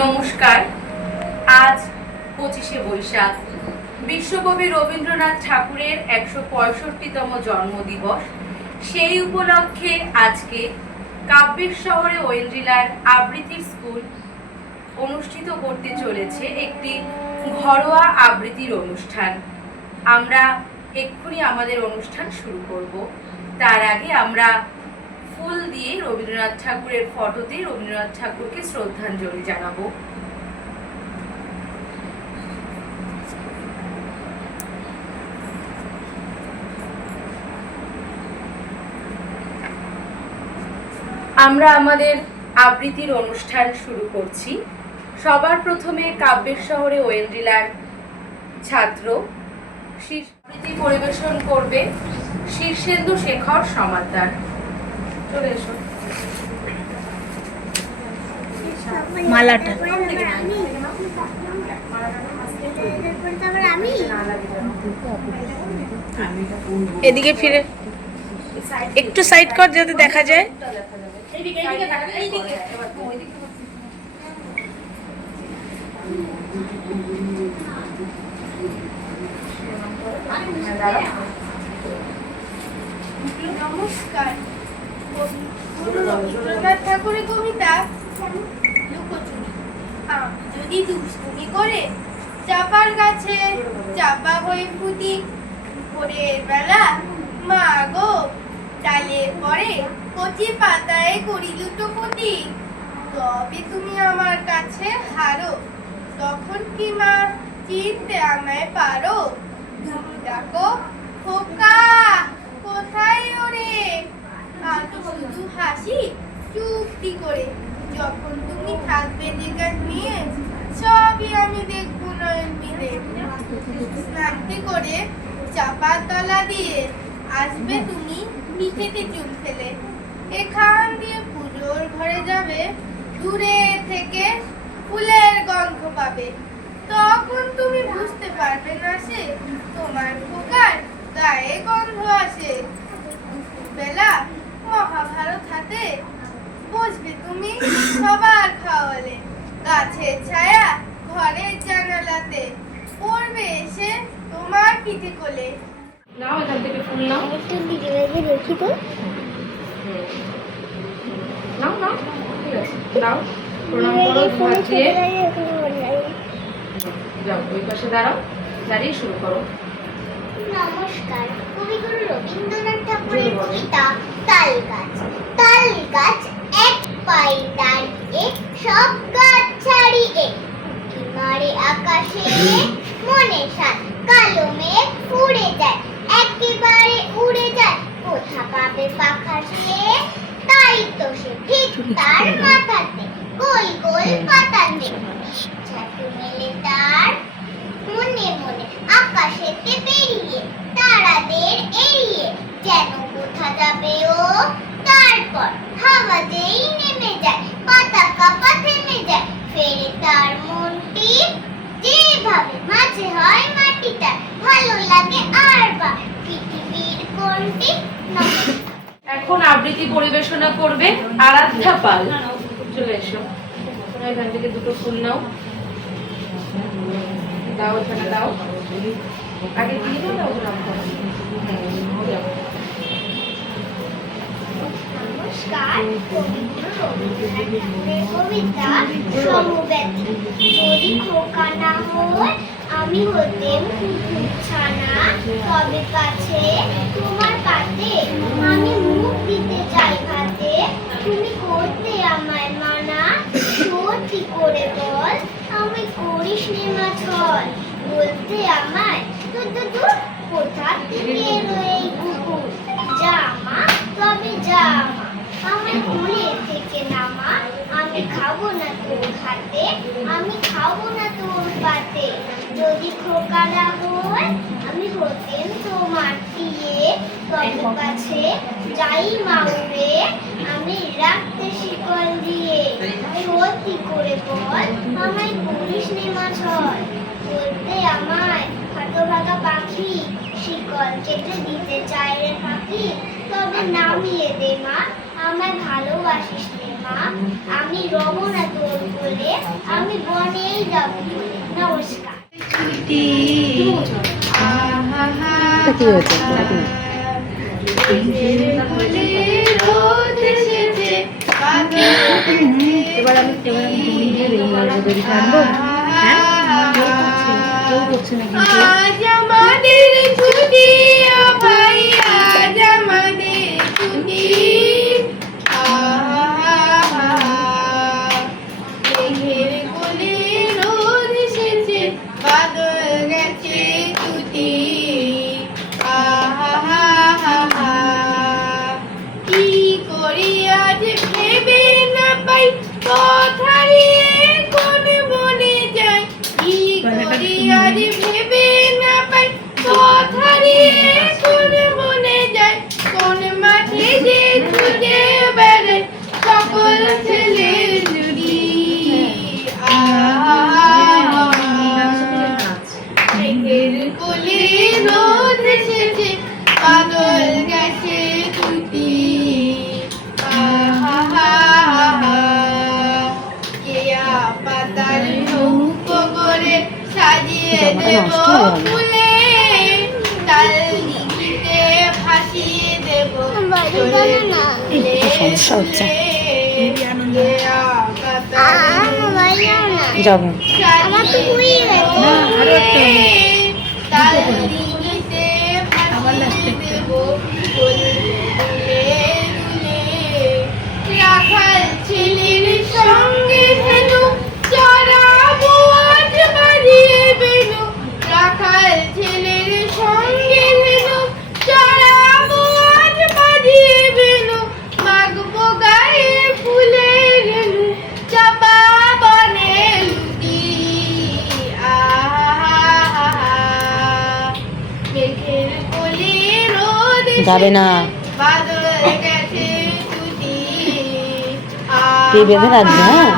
নমস্কার। আজ 25শে বৈশাখ, বিশ্বকবি রবীন্দ্রনাথ ঠাকুরের 165তম জন্মদিবস। সেই উপলক্ষে আজকে কাব্যের শহরে ওয়েন্দ্রিলার আবৃত্তির স্কুল অনুষ্ঠিত করতে চলেছে একটি ঘরোয়া আবৃত্তির অনুষ্ঠান। আমরা এক্ষুনি আমাদের অনুষ্ঠান শুরু করব। তার আগে আমরা ফুল দিয়ে রবীন্দ্রনাথ ঠাকুরের ফটোতে রবীন্দ্রনাথ ঠাকুরকে শ্রদ্ধাঞ্জলি জানাবো। আমরা আমাদের আবৃত্তির অনুষ্ঠান শুরু করছি। সবার প্রথমে কাব্যের শহরে ওয়েন্দ্রিলার ছাত্র আবৃত্তি পরিবেশন করবে শীর্ষেন্দু শেখর সমাদ্দার। চলে এসো। মালাটা এদিকে ফিরে একটু সাইড কর যাতে দেখা যায়। নমস্কার। রবীন্দ্রনাথ ঠাকুরের কবিতা লুকোচুরি। যদি দুষ্টুমি করে চাপার গাছে চাপা হয়ে ফুটি, ভোরের বেলা মা গো ডালে পরে কচি পাতায় করি লুটোপুটি, তবে তুমি আমার কাছে হারো, তখন কি মা চিনতে আমায় পারো? তুমি ডাকো খোকা কোথায় ওরে, আজ শুধু হাসি চুপটি করে, যখন তুমি থাকবে যেখান নিয়ে সবই আমি দেখবো নয়ন মিলে। স্নানটি করে চাপার তলা দিয়ে আসবে তুমি পিঠেতে চুল ফেলে, এখান দিয়ে পুজোর ঘরে যাবে, দূরে থেকে ফুলের গন্ধ পাবে, তখন তুমি বুঝতে পারবে না সে তোমার খোকার গায়ে গন্ধ আসে। বেলা মহাভারত হাতে বসবে তুমি সবার খাওয়ালে, গাছের ছায়া ঘরের জানালাতে পড়বে এসে তোমার পিঠে কোলে। নাও এখান থেকে ফুল নাও। একটু দিকে দেখি তো। নাও নাও, ঠিক আছে দাও, প্রণাম করো হাত দিয়ে। যাও ওই পাশে দাঁড়াও, দাঁড়িয়ে শুরু করো। নমস্কার। কবিগুরু রবীন্দ্রনাথ ঠাকুরের কবিতা তাল গাছ। তাল গাছ এক পায়ে দাঁড়িয়ে সব গাছ ছাড়িয়ে, উঁকি মারে আকাশে মনে সাত, কালো মেঘ উড়ে যায় একেবারে উড়ে যায়, কোথা পাবে পাখা সে, তাই তো সে ঠিক তার মাথাতে গোল গোল পাতাতে, ছাতু মেলে তার মনে মনে আকাশেতে বেরিয়ে, তারাদের এড়িয়ে যেন কোথা যাবে ও, তারপর হাওয়া যেই নেমে যায় পাতা কাপা থেমে যায়, ফেরে তার মনটি যেভাবে মাঝে হয় মাটিটা, ভালো লাগে আর বা পৃথিবীর কোনটি। এখন আবৃত্তি পরিবেশনা করবে আরাধ্যা পাল। চলে এসো, এখান থেকে দুটো ফুল নাও, দাও এখানে দাও, আগে দিয়ে দাও। নমস্কার। কবিগুরু রবীন্দ্রনাথ ঠাকুরের কবিতা সমব্যথী। যদি খোকা না হয় আমি হতেম কুকুর ছানা, তবে কাছে তোমার পাতে আমি মুখ দিতে চাই ভাতে, তুমি করতে আমায় মানা, সত্যি করে বল আমি করিস নে মা ছল, বলতে আমায় দূর দূর দূর কোথা থেকে এলো এই কুকুর, যা মা তবে যা মা আমার কোলে থেকে নামা, আমি খাবো না তোর হাতে, আমি খাবো না তোর পাতে, যদি খোকা না হয় আমি হতেম তোমার দিয়ে, তবে কাছে যাই মা উড়ে আমি রাখতে শিকল দিয়ে, সত্যি করে বল আমায় করিস নে মা ছল, বলতে আমায় হতভাগা পাখি শিকল কেটে দিতে চায় রে পাখি, তবে নামিয়ে দে মা আমায় ভালোবাসিস রে মা, আমি রব না তোর কোলে, আমি যাবি। নমস্কার। কি হয়েছে? এবার আমি দড়ি দিয়ে রেল মারবো। দড়ি টানবো? হ্যাঁ, কেউ করছে না কিন্তু। আজ আমাদের ছুটি ও ভাই, আজ আমাদের ছুটি। মেঘের কোলে রোদ এসেছে, বাদল গেছে ছুটি। কি করি আজ ভেবে না পাই, কথারিয়ে কোন বনে যাই। কি করি আজ ভেবে না পাই, কথারিয়ে কোন বনে যাই। কোন মাঠে যে ছুটে বেড়াই, সকল ছেলে জুড়ি। মেঘের কোলে রোদ এসেছে, বাদল গেছে ছুটি। কেয়া পাতার নৌকো করে সাজিয়ে দেব ফুলে, তাল দিঘিতে ভাসিয়ে দেব সমস্যা হচ্ছে। আমার যাবো তো হয়ে গেছে। তাল দিঘিতে ভাসিয়ে দেব ফুলে। রাখাল ছেলের সঙ্গে হেনু, চড়াবো আজ বাজিয়ে বেনু। রাখাল ছেলের সঙ্গে হেনু, চড়াবো আজ বাজিয়ে বেনু। মাগবো গায়ে ফুলের রেণু, চাপা বনে লুটি। মেঘের কোলে রোদ যাবে না। বাদল গেছে ছুটি। কে বেঁধে রাখবে? হ্যাঁ,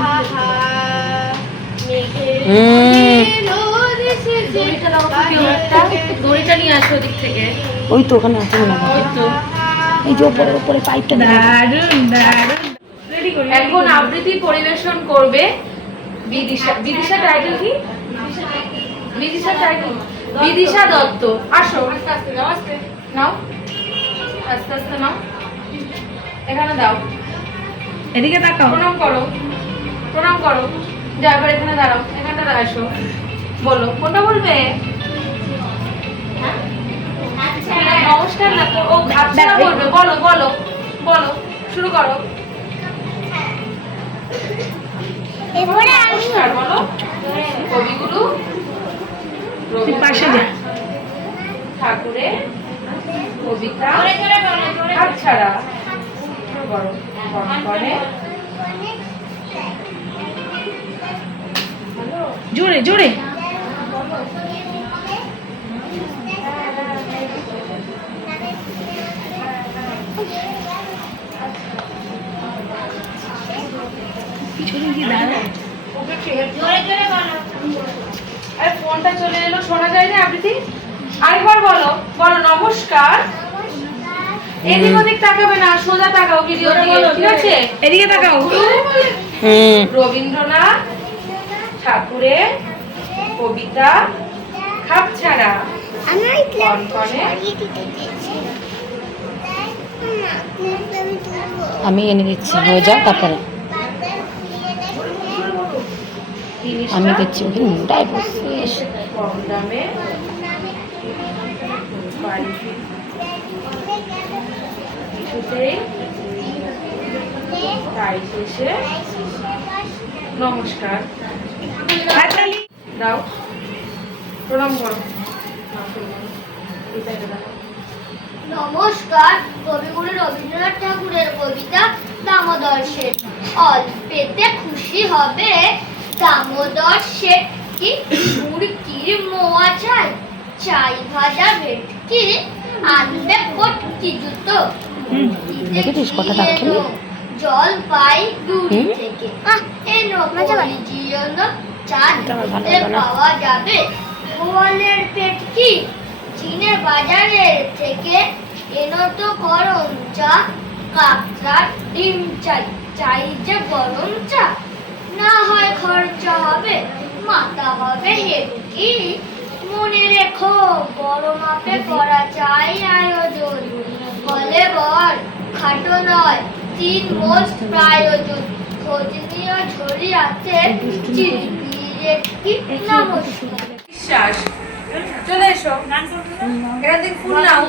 দড়িটা নিয়ে আসো ওদিক থেকে। ওই তো ওখানে আছে মনে হয়। এই যে ওপরে ওপরে পাইপটা দারুণ দারুণ। এখন আবৃত্তি পরিবেশন করবে বিদিশা। বিদিশা টাইটেল কি? বিদিশা টাইটেল বিদিশা দত্ত। আসো, আস্তে আস্তে নাও, আস্তে নাও, আস্তে আস্তে নাও। এখানে দাও, এদিকে তাকাও। প্রণাম করো, প্রণাম করো। যাও এবার এখানে দাঁড়াও, এখানটা আসো। বলো, কোনটা বলবে? হ্যাঁ? নমস্কার না, ও আচ্ছা বলবে। বলো বলো বলো, শুরু করো। এবারে আমি নমস্কার বলো। কবিগুরু পাশে যা। ঠাকুরের কবিতা হাতছাড়া বড় কনকনে। জোরে জোরে। পিছনে গিয়ে দাঁড়া। আরে ফোনটা চলে এলো, শোনা যায় না আবৃত্তি। আরেকবার বলো, বলো নমস্কার। এদিক ওদিক তাকাবে না, সোজা তাকাও ভিডিও দিকে, ঠিক আছে? এদিকে তাকাও। রবীন্দ্রনাথ ঠাকুরের কবিতা খাপছাড়া আমার কনকনে। আমি এনে দিচ্ছি, হয়ে যাও তারপরে আমি দিচ্ছি। ওখানে মুন্ডায় বসছিস। কম দামে কিছুতেই তাই শেষে নমস্কার দাও, প্রণাম করো। নমস্কার। কবিগুরু রবীন্দ্রনাথ ঠাকুরের কবিতা দামোদর শেঠ। অল্পেতে খুশি হবে দামোদর শেঠ কি, মুরগির মোয়া চাই, চাই ভাজা ভেটকি, আনবে পটকি জুতো। দেখেছিস কটা টাকা খেলি? জল পাই দূরি থেকে, এনো জিয়ন চাঁদ পাওয়া যাবে। গোয়ালের পেটকি চীনে বাজারের থেকে, এনো তো গরম চা, কাকড়ার ডিম চাই, চাই যে গরম চা। না হয় খরচা হবে মাথা হবে হেঁটে মনে রেখো বড় মাপে করা চাই আয়োজন হলে বর খাটো নয় 3 মোষ প্রায়োজন খোঁজ নিয়ে ঝুলি আছে চিরবিরেটি নমস্কার বিশ্বাস চলে এসো এখান থেকে ফুল নাও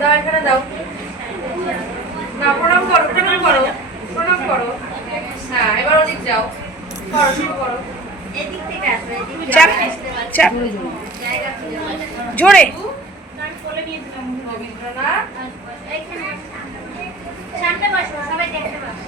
দাও এখানে দাও না প্রণাম করো প্রণাম করো হ্যাঁ এবার ওদিক যাও করো শুরু করো এদিক থেকে আসো চাপ চাপ জোরে রবীন্দ্রনাথ সামনে বসো সবাই দেখতে পাবো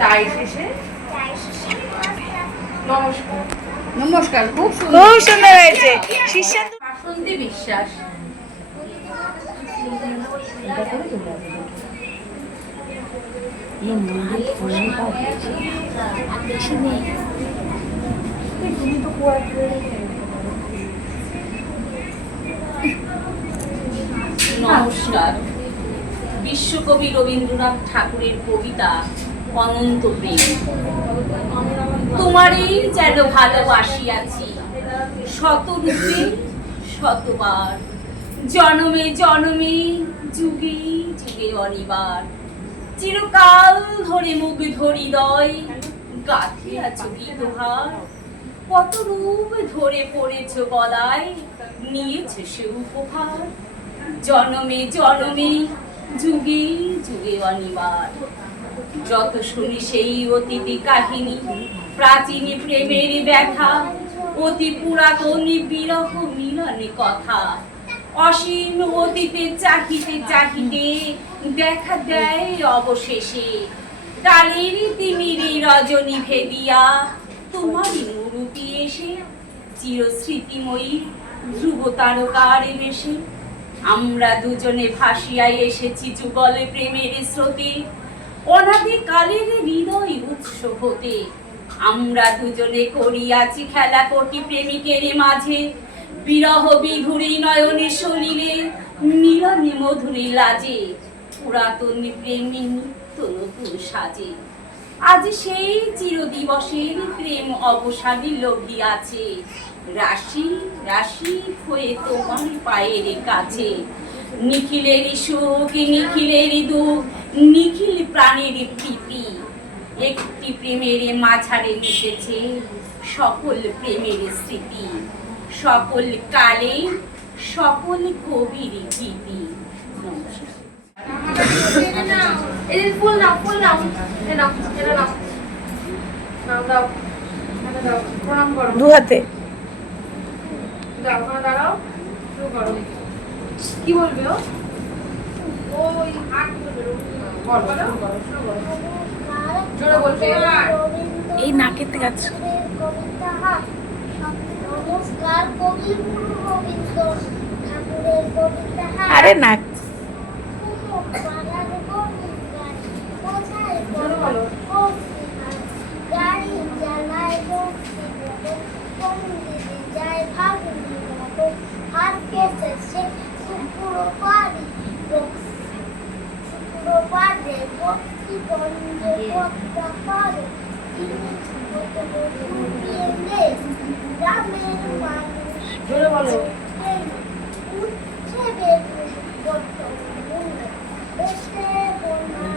তাই শেষে নমস্কার নমস্কার খুব সুন্দর হয়েছে শীর্ষেন্দু বাসন্তী বিশ্বাস নমস্কার। বিশ্বকবি রবীন্দ্রনাথ ঠাকুরের কবিতা অনন্ত প্রেম। তোমারই যেন ভালোবাসিয়াছি শত রূপে শতবার, জনমে জনমে যুগে যুগে অনিবার। চিরকাল ধরে মুগ্ধ হৃদয় গাথে আছো গীতহার। কত রূপ ধরে পড়েছ গলায় নিয়েছে সে উপহার। জনমে জনমে যুগে যুগে অনিবার। যত শুনি সেই অতীতি কাহিনী, প্রাচীন প্রেমের ব্যথা, অতি পুরাতন বিরহ মিলনে কথা। অসীম অতীতে চাহিতে চাহিতে দেখা দেয় অবশেষে ডালের তিমিরে রজনী ভেদিয়া তোমারই মুরুপি এসে চিরস্মৃতিময়ী ধ্রুব তারকার বেশে। আমরা দুজনে ভাসিয়া এসেছি যুগলে প্রেমের স্রোতে, অনাদি কালের হৃদয় উৎস হতে। আমরা দুজনে করিয়াছি খেলা কোটি প্রেমিকের মাঝে, বিরহ বিধুরী নয়নে সলিলে মিলনে মধুরী লাজে। পুরাতন প্রেমী নিত্য নতুন সাজে। আজ সেই চিরদিবসের প্রেম অবসানে লভিয়াছে, রাশি রাশি হয়ে তোমার পায়ের কাছে। নিখিলের সুখ নিখিলের দুঃখ নিখিল প্রাণের প্রীতি, একটি প্রেমের মাঝারে মিশেছে সকল প্রেমের স্মৃতি। সকল কালে সকল কবির গীতি। এই ফুল নাও এ নাও এটা নাও নাও দাও এটা দাও প্রণাম করো দু হাতে দাও ওখানে দাঁড়াও শুরু করো কি বলবে ও ওই হাত বলবে শুরু করো জোরে বলবে এই নাকের থেকে আছে নমস্কার কবি গুরু রবীন্দ্র ঠাকুরের কবিতা আরে নাক জোরে বলো গাড়ি চালায় যায় ভাগুনি মতো হাত বসেছে শুক্রবারে ভক্তি বন্ধে পদ্মা পারে গ্রামের মানুষ জোরে বলো উঠছে বেগুন বর্তমান দেশে বন্যা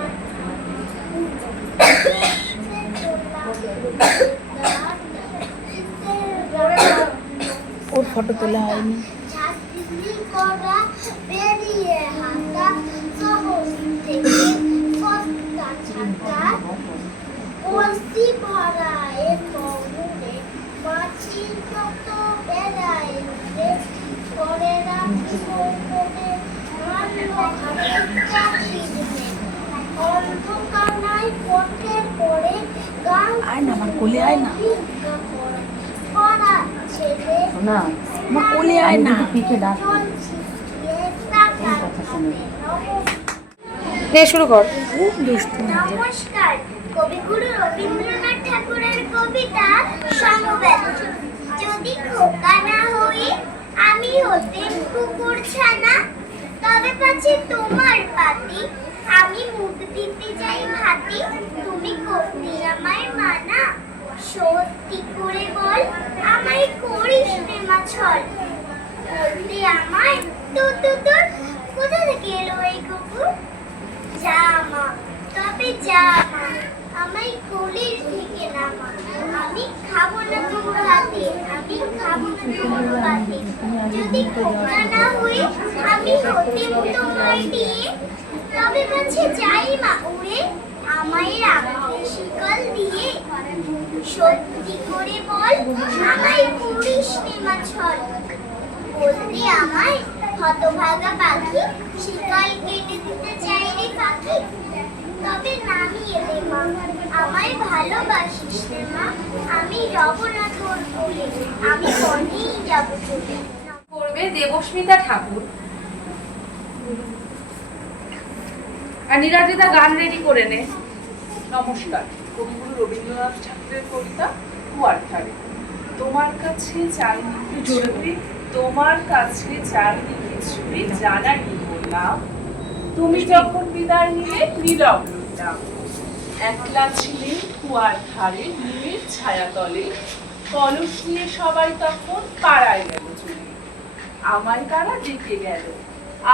ওর ফটো তোলা হয়নি চাকরি করা বেরিয়ে হাঁটা শহর থেকে সস্তা ছাতা কলসি ভরা এ কমরে মাছি যত বেড়ায় উঠে করে রাখি করে মানলো হাতে চাকরির মেয়ে অন্ধকারায় পথের পরে গান আয় না আমার কোলে আয় না পড়া ছেলে না আমার কোলে আয় না শুরু কর খুব দুষ্টু নমস্কার কবিগুরু রবীন্দ্রনাথ ঠাকুরের কবিতা সমবেত যদি খোকা না সত্যি করে বল আমায় করিস নে মা ছল বলতে আমায় তো কোথা থেকে এলো এই কুকুর যা মা তবে যা মা আমায় কোলের থেকে নামা আমি খাবো না তোর হাতে আমি খাবো না তোর হাতে যদি খোকা না হই আমি হতে তোমায় দিয়ে তবে কাছে যাই মা উড়ে আমায় রাখতে শিকল দিয়ে সত্যি করে বল আমায় করিস নে মা ছল বলতে আমায় হতভাগা পাখি শিকল কেটে দিতে চাই রে পাখি তবে নামিয়ে দে মা আমায় ভালোবাসিস রে মা আমি রব না তোর কোলে আমি বনেই যাব চলে করবে দেবস্মিতা ঠাকুর। আর নীরাজিতা গান রেডি করে নে। নমস্কার, কবিগুরু রবীন্দ্রনাথ ঠাকুরের কবিতা কুয়ার ধারে। তোমার কাছে চাইনি কিছুই, তোমার কাছে চাইনি কিছুই, জানার কি বললাম। তুমি যখন বিদায় নিলে নীরব রইলাম। একলা ছিলে কুয়ার ধারে নিমের ছায়াতলে, কলস নিয়ে সবাই তখন পাড়ায় গেল চলে। আমায় কারা ডেকে গেল,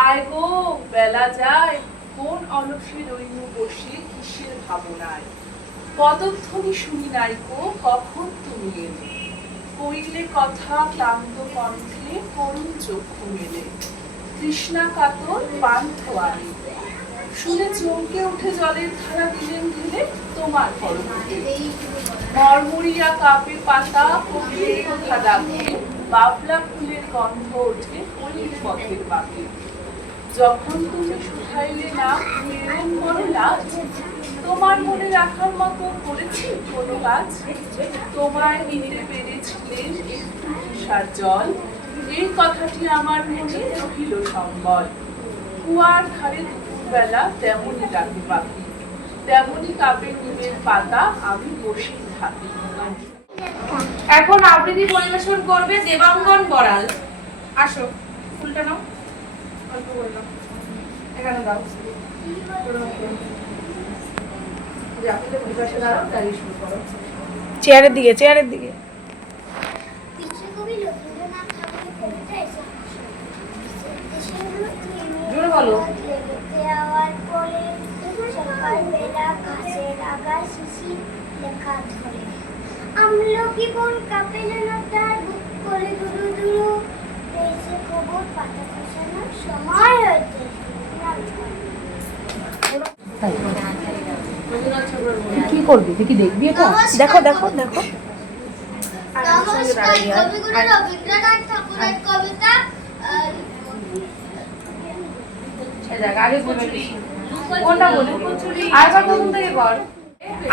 আয় গো বেলা যায়, কোন অলসে রইল বসে কিসের ভাবনায়। পদধ্বনি শুনি নাই গো কখন তুমি এলে, কইলে কথা ক্লান্ত কণ্ঠে করুণ চক্ষু মেলে। তৃষ্ণা কাতর পান্থ আনি শুনে চমকে উঠে জলের ধারা দিলেন ঢেলে তোমার পরমে। মরমরিয়া কাপে পাতা কবির কথা ডাকে, বাবলা ফুলের গন্ধ ওঠে হলির পথের বাঁকে। যখন তুমি শুধাইলে না এরম বড় লাজ, তোমার মনে রাখার মতো করেছি কোনো কাজ। তোমায় নিতে পেরেছিলেন একটু তুষার জল, এই কথাটি আমার মনে রহিল সম্বল। কুয়ার ধারে দুপুরবেলা তেমনই ডাকে পাখি, তেমনই কাপে নিমের পাতা আমি বসে থাকি। এখন আবৃত্তি পরিবেশন করবে দেবাঙ্গন বড়াল। আসো, ফুলটা নাও, অল্প করে নাও, এখানে দাও। চেয়ারের দিকে, চেয়ারের দিকে। বিশ্বকবি রবীন্দ্রনাথ ঠাকুরের কবিতা এসে জোরে বলো। দেওয়ার পরে সকালবেলা ঘাসের আগা শিশি লেখা ধরে আমলকি বন কাঁপেলে না তার বুক করে দুরু দুরু এসে খবর পাতা খসানোর সময় হয়েছে কি করবি, তুই কি দেখবি এটা? দেখো দেখো দেখো। নমস্কার, কবিগুরু রবীন্দ্রনাথ ঠাকুরের কবিতা আগে বলে কোনটা বলি? আরেকবার প্রথম থেকে কর।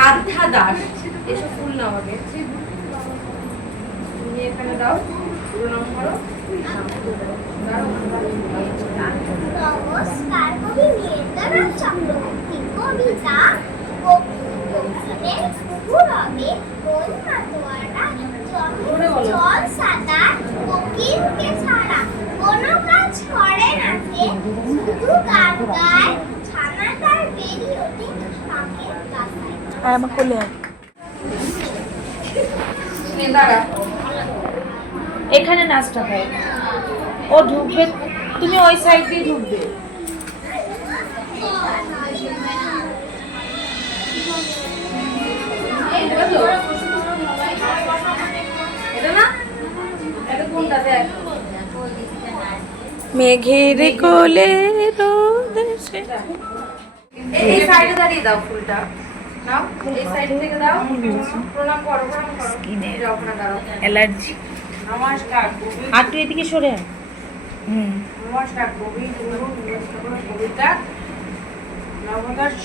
আধ্যা দাস, এসব ফুল নাও আগে। তুমি এখানে দাও, প্রণাম করো। নমস্কার, কবি মেহেন্দ্রনাথ চক্রবর্তী কবিতা রবি কোন মাতোয়ারা জল সাঁতার কোকিলকে ছাড়া কোনো কাজ করে না সে শুধু গান গায় ছানা তার বেরি ওঠে পাখির কাছায় আমার কোলে দাঁড়া, এখানে নাচটা হয়। ও ঢুকবে, তুমি ওই সাইড দিয়ে ঢুকবে। এটা না, এটা কোনটা দেখ? মেঘের কোলে রোদ এসে। এই সাইডে দাঁড়িয়ে দাও ফুলটা। নাও, এই সাইড থেকে দাও। প্রণাম করো, প্রণাম করো। যাও, ওখানে দাঁড়াও। অ্যালার্জি। নমস্কার, হাঁটু এদিকে সরে আয়। নমস্কার, কবিগুরু ঠাকুরের কবিতা নবদাস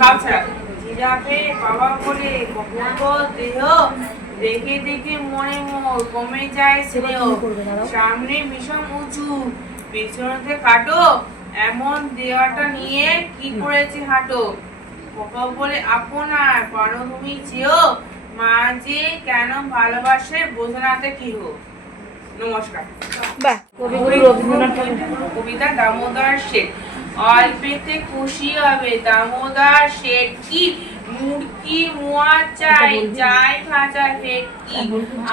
কালচার। জিরাফে বাবা বলে অপূর্ব দেহ, দেখে দেখে মনে মোর কমে যায় স্নেহ। সামনে ভীষণ উঁচু, পেছনেতে কাটো, এমন দেওয়াটা নিয়ে কি করেছে হাঁটো। বাবা বলে আপনার পরভূমি চেয়েও, মা যে কেন ভালোবাসে বোঝে নাতে কি হো। নমস্কার। বাহ, কবিগুরু রবীন্দ্রনাথ ঠাকুর। কবিতা দামোদর শেঠ। অল্পেতে খুশি হবে দামোদর শেঠ কি মুরকি মোয়া চাই চাই ভাজা ভেটকি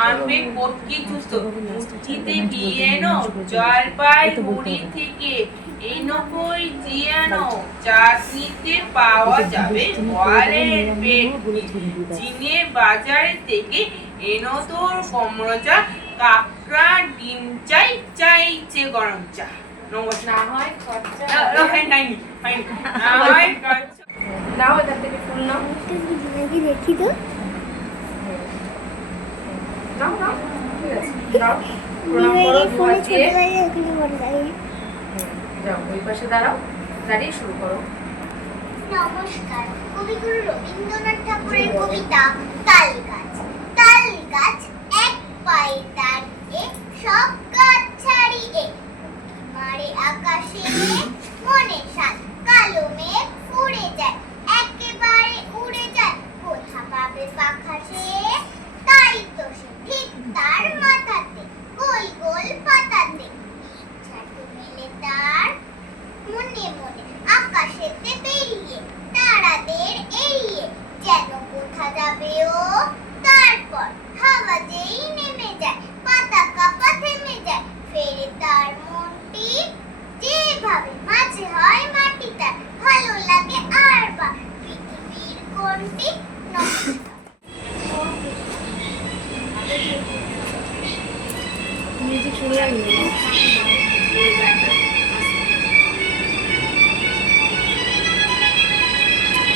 আমবে কটকি চুস্তো মুঠিতে বিয়েনো জলপাই মুড়ি থেকে এনো কই জিয়ানো চাটনিতে পাওয়া যাবে গোয়ালের পেটকি চীনের বাজার থেকে এনো তোর কমলা চা কাঁকড়া ডিম চাই চাইছে গরম চা নমস্কার না হয় খরচা হয়নি না হয় খরচা। নাও এখান থেকে ফুল নাও দেখি তো নাও নাও ঠিক আছে নাও প্রণাম করো দু হাত দিয়ে যাও ওই পাশে দাঁড়াও দাঁড়িয়ে শুরু করো নমস্কার কবিগুরু রবীন্দ্রনাথ ঠাকুরের কবিতা তাল গাছ। তাল গাছ এক পায়ে দাঁড়িয়ে সব গাছ ছাড়িয়ে মারে আকাশে মনে সাত কালো মেঘ উড়ে যায় একেবারে উড়ে যায় কোথা পাবে পাখা সে তাই তো সে ঠিক তার মাথাতে গোল গোল পাতাতে ইচ্ছাতে মেলে তার মনে মনে আকাশেতে বেরিয়ে তারাদের এড়িয়ে যেন কোথা যাবে ও তারপর হাওয়া যেই নেমে যায় পতাকা থেমে যায় ফেরে তার মনটি যেভাবে মাঝে হয় মাটি তার ভালো লাগে আর বা পৃথিবীর কোনটি নমস্কার মিউজিক শুরু লাগবে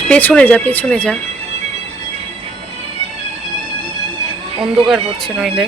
পেছনে যা পেছনে যা অন্ধকার পড়ছে নইলে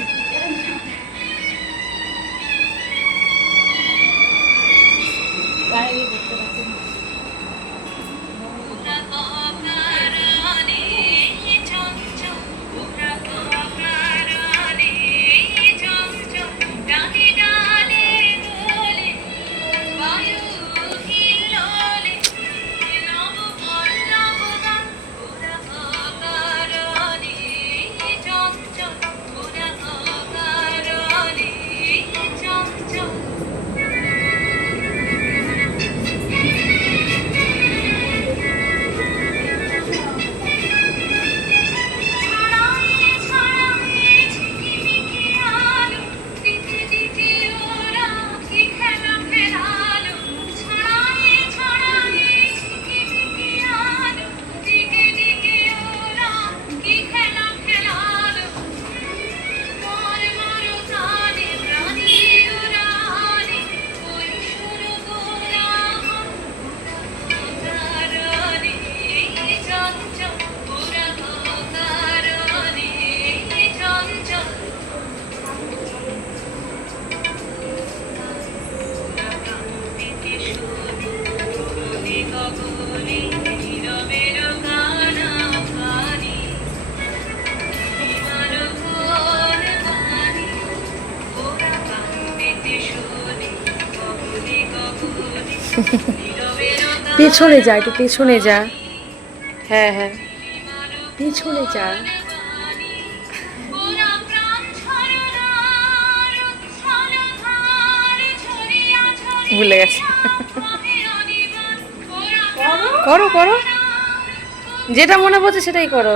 পেছনে যা একটু পেছনে যা হ্যাঁ হ্যাঁ পেছনে যা ভুলে গেছি করো করো যেটা মনে পড়ছে সেটাই করো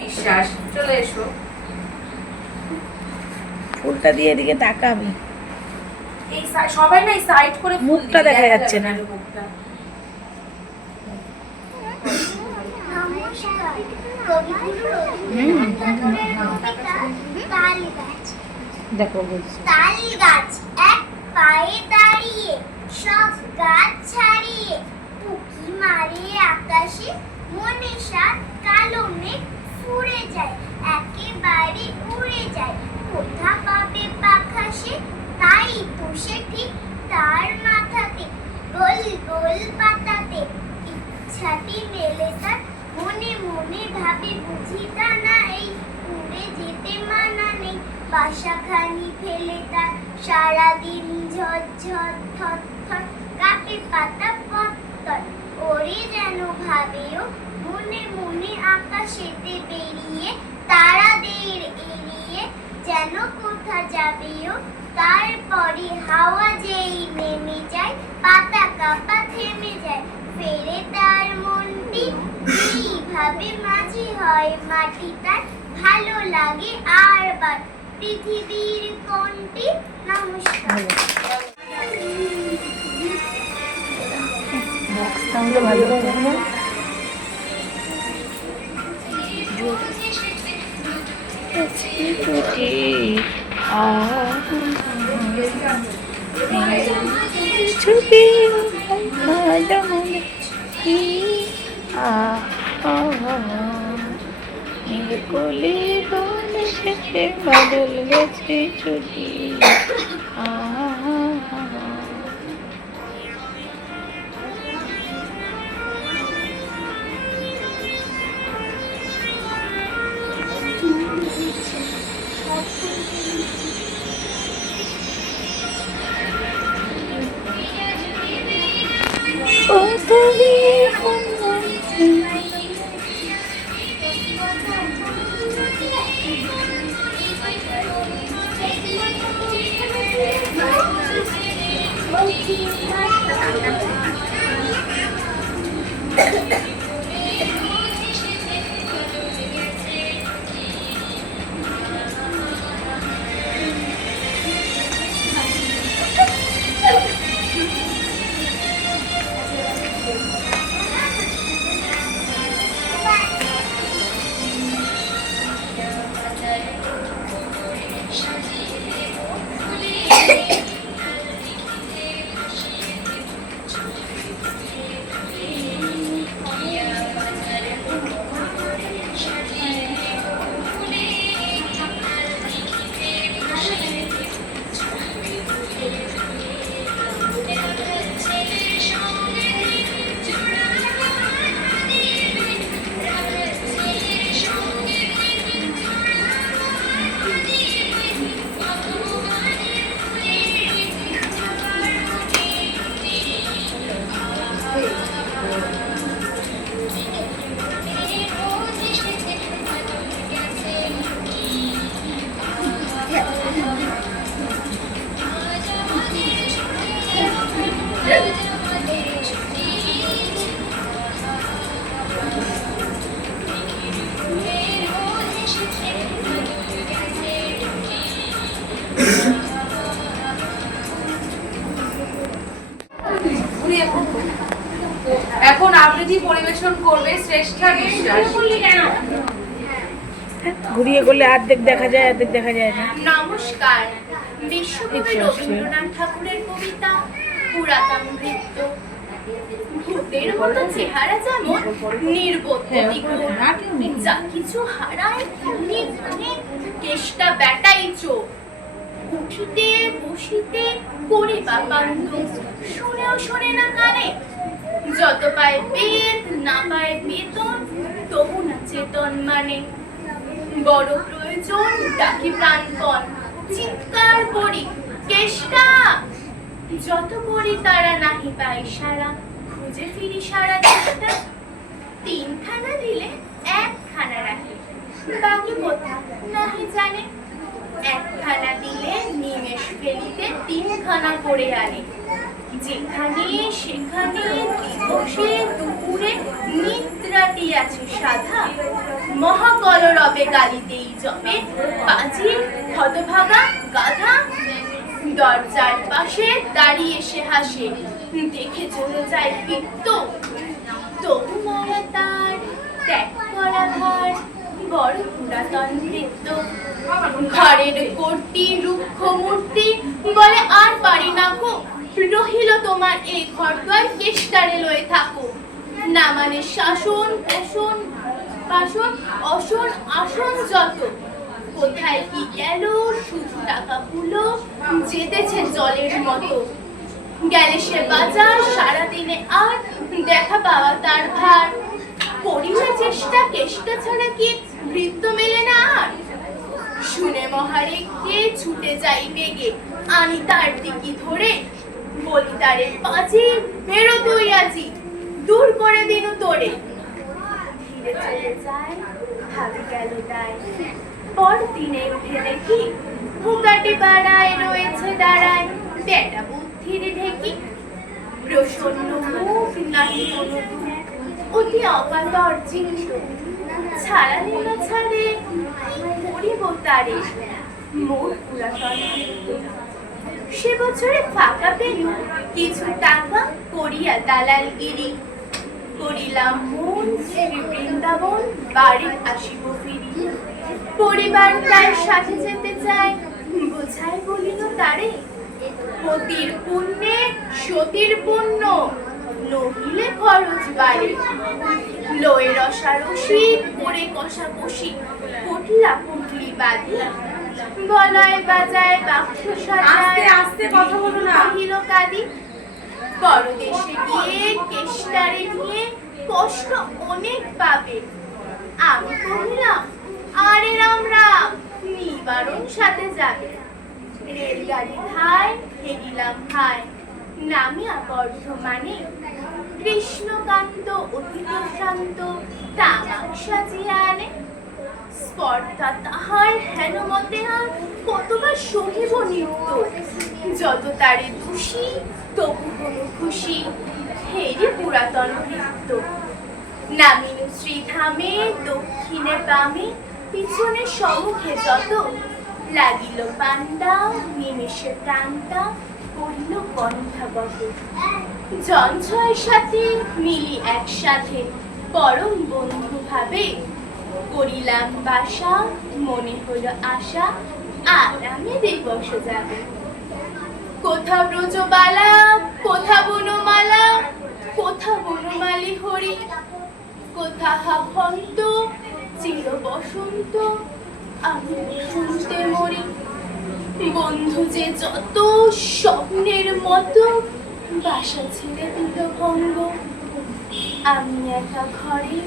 বিশ্বাস চলে এসো ফুলটা দিয়ে এদিকে তাকাবি এই সবাই না এই সাইড করে ফুল মুখটা দিবি, দেখা যাচ্ছে না। মুখটা। নমস্কার কবিগুরু রবীন্দ্রনাথ ঠাকুরের কবিতা তাল গাছ। দেখো বলছি তাল গাছ এক পায়ে দাঁড়িয়ে সব গাছ ছাড়িয়ে উকি মারে আকাশে মনে সাত কালো মেঘ উড়ে যায় একেবারে উড়ে যায় কোথা পাবে পাখা সে তাই তো সে ঠিক তার মাথাতে গোল গোল পাতাতে ইচ্ছাটি মেলে তার মনে মনে ভাবে বুঝি তা না এই পুকুরে যেতে মানা নেই, বাসাখানি ফেলে তার সারাদিন ঝরঝর থর থর কাপে পাতা পত্তর। ওরে যেন ভাবেও মনে মনে আকাশেতে বেরিয়ে, তারাদের এড়িয়ে যেন কোথা যাবেও। তারপরে হাওয়া যেই নেমে যায়, পাতা কাপা থেমে যায়, ফেরে তার মনটি এইভাবে মাঝে হয় মাটি তার, ভালো লাগে আর বার পৃথিবীর কোনটি। নমস্কার। তাহলে ভালো লাগে না? ছুটি কোলে বলে শেষে বাদল গেছে ছুটি। এখন আবৃত্তি পরিবেশন করবে শ্রেষ্ঠা বিশ্বাস। ঘুরিয়ে করলে অর্ধেক দেখা যায়, অর্ধেক দেখা যায় না। নমস্কার। বিশ্বকবি রবীন্দ্রনাথ ঠাকুরের কবিতা পুরাতন নৃত্য। ভূতের মতো চেহারা যেমন নির্বোধ যা কিছু হারায় কেষ্টা বেটাই চোখ, উঠিতে বসিতে করে বাবান্ত শুনেও শোনে না কানে, যত পায় বেদ না পায় বেতন তবু না চেতন মানে, বড় প্রয়োজন ডাকি প্রাণপণ চিৎকার করি কেষ্টা, যত করি তারা নাহি পায় সারা, খুঁজে ফিরি সারা চেষ্টা, তিনখানা দিলে একখানা রাখে বাকি কোথা নাহি জানে, একখানা দিলে নিমেষ ফেলিতে তিনখানা করে আনে, যেখানে সেখানে দিবসে দুপুরে নিদ্রাটি আছে সাধা, মহাকলরবে গালিতেই জপে বাজি হতভাগা গাধা, দরজার পাশে দাঁড়িয়ে সে হাসে দেখে চলে যায় পিত্ত, তবু মায়া তার ত্যাগ করা ভার বড় পুরাতন নৃত্য, ঘরের কর্তি রুক্ষ মূর্তি বলে আর পারি না গো, রহিল তোমার এই ঘর দ্বার কেষ্টারে লয়ে থাকো, না মানে শাসন পোষণ পাশন অসন আসন যত, কোথায় কি গেল শুধু টাকা পুলো যেতেছে জলের মতো, গেলে সে বাজার সারাদিনে আর দেখা পাওয়া তার ভার, করি না চেষ্টা কেষ্টা ছাড়া কি বৃত্ত মেলে না আর। শুনে মহারেগকে ছুটে যাই বেগে, আনি তার টিকি ধরে, বলি তারে পাজি বেরো তুই আজি, দূর করে দিনু তোরে। ধীরে চলে যায়, ভাবে গেল তাই, পর দিনে উঠে দেখি হুকাটি পাড়ায় রয়েছে দাঁড়ায় বেটা বুদ্ধির ঢেকি। প্রসন্ন মুখ নাহি কোনো দুঃখ, অতি অকাতর চিত্ত, ছাড়ালে না ছাড়ে কি করিব তারে, মোর পুরাতন ভৃত্য। সে বছরে ফাঁকা পেল কিছু টাকা, করিয়া দালালগিরি, করিলাম মন শ্রী বৃন্দাবন, বাড়ি আসিব ফিরি। পরিবার তার সাথে যেতে চায়, বোঝাই বলিল তারে, পতির পুণ্যে সতীর পুণ্য, নহিলে খরচ বাড়ে। লয়ে রসারসি করে কষাকষি, পটলা পুটলি বাঁধি, গলায় বাজায় বাক্স সাজায়, আস্তে কথা বলো না। কহিল কাঁদি। পরদেশে গিয়ে কেষ্টারে নিয়ে কষ্ট অনেক পাবে। আমি কহিলাম আরে রাম রাম, নিবারণ সাথে যাবে। রেলগাড়ি ধায় হেরিলাম হায়, নামিয়া বর্ধমানে, কৃষ্ণকান্ত অতি প্রশান্ত তামাক সাজিয়া আনে। স্পর্ধা তাহার হেন মতে আর কতবার সহিব নিত্য, যত তারে দোষী তবু কোনো খুশি, হেরি পুরাতন ভৃত্য। নামিনু শ্রীধামে দক্ষিণে বামে, পিছনে সম্মুখে যত, লাগিল পান্ডা নিমেষে প্রাণটা, পড়িল কণ্ঠাগত। জঞ্জয়ের সাথে মিলি একসাথে, পরম বন্ধু ভাবে, করিলাম বাসা মনে হলো আশা, আরামে দিবস যাবে। কোথা ব্রজবালা কোথা বনমালা, কোথা বনমালী হরি, কোথা হাফন্ত চির বসন্ত, আমি শুনতে মরি। বন্ধু যে যত স্বপ্নের মতো, বাসা ছেড়ে দিল ভঙ্গ, আমি একা ঘরে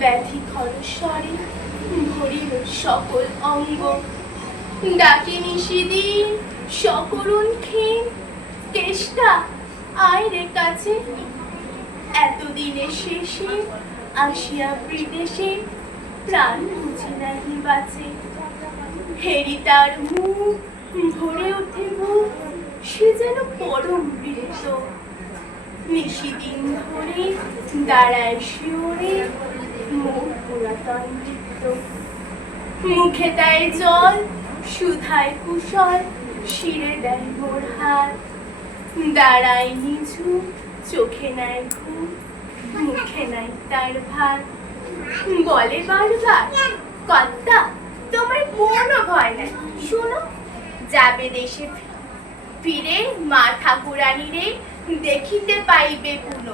ব্যাধি খরস্বরে, ভরিল সকল অঙ্গ। ডাকি নিশিদিন সকরুণ ক্ষীণ, কেষ্টা আয় রে কাছে, এতদিনের শেষে আসিয়া বিদেশে, প্রাণ বুঝি নাহি বাঁচে। হেরি তার মুখ ভরে ওঠে মুখ, সে যেন পরম বৃত্ত। নিশিদিন ধরে দাঁড়ায় শিওরে, মোর পুরাতন নৃত্য। মুখে দেয় জল সুধায় কুশল, শিরে দেয় মোর হাত, দাঁড়ায় নিঝু চোখে নাই ঘুম, মুখে নাই তার ভাত। বলে বারবার কর্তা তোমার কোনো ভয় নাই, শুনো যাবে দেশে ফিরে, মা ঠাকুরানীরে দেখিতে পাইবে পুনঃ।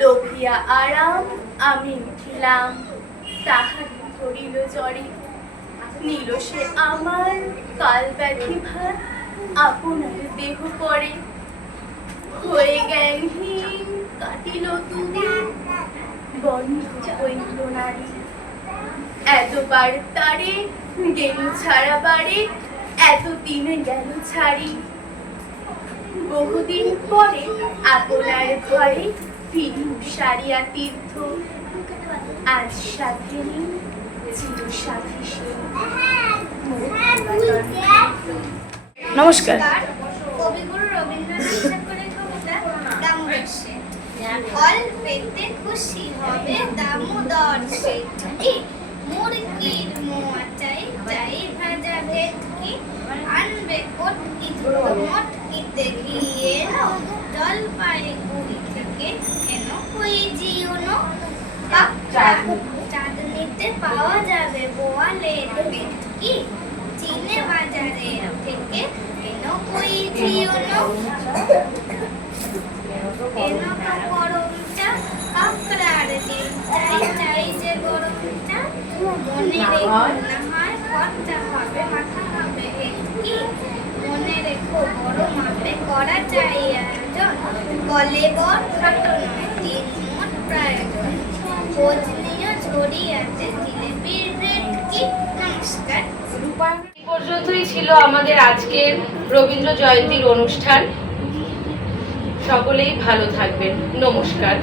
লোভিয়া আরাম আমি উঠিলাম, তাহার ধরিল জরে, নিল সে আমার কাল ব্যাধি ভার, আপনার দেহ পরে। হয়ে জ্ঞানহীন কাটিল দুদিন, বন্ধ হইল নারী। এতবার তারে গেল ছাড়া বাড়ি, এতদিনে গেল ছাড়ি। বহুদিন পরে আপনার ঘরে ফিরি সারিয়া তীর্থ, আজ সাথে নিন চির সাথী সে। নমস্কার। কবিগুরু রবীন্দ্রনাথ ঠাকুরের কবিতা দামোদর সেন। অল্পেতে খুশি হবে দামোদর সেন, মুরগির মোয়া চাই চাই ভাজা ভেটকি, আনবে কটকি ধুতো মটকিতে গিয়ে এলো, জলপাইগুড়ি থেকে এনো কই জিওনো। চাঁদনিতে পাওয়া যাবে বোয়ালের ভেটকি, চিনে বাজারের থেকে এনো কই জিওনো। এনো গরম চা কাঁকড়ার ডিম চাই চাই যে গরম চা, মনে রেখো না হয় খরচা হবে মাথা হবে কি, মনে রেখো বড় মাপে করা চাই আয়োজন, গলে বর খাটো নয় তিন মোট প্রয়োজন, খোঁজ নিয়ে ছড়িয়ে আছে জিলেপির রেট কি। নমস্কার। এই পর্যন্তই ছিল আমাদের আজকের রবীন্দ্র জয়ন্তীর অনুষ্ঠান। সকলেই ভালো থাকবেন। নমস্কার।